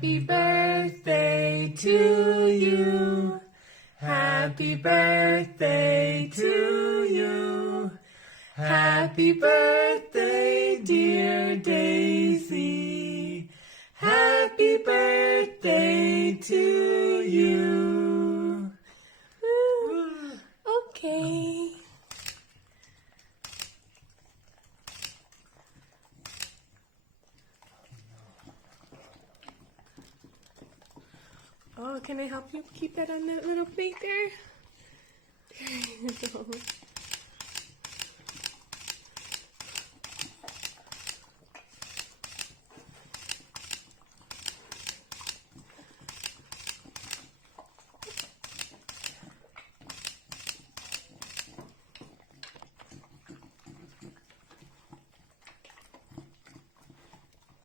Happy birthday to you. Happy birthday to you. Happy birthday, dear Daisy. Happy birthday to you. Woo. Okay. Oh, can I help you keep that on that little plate there? There you go.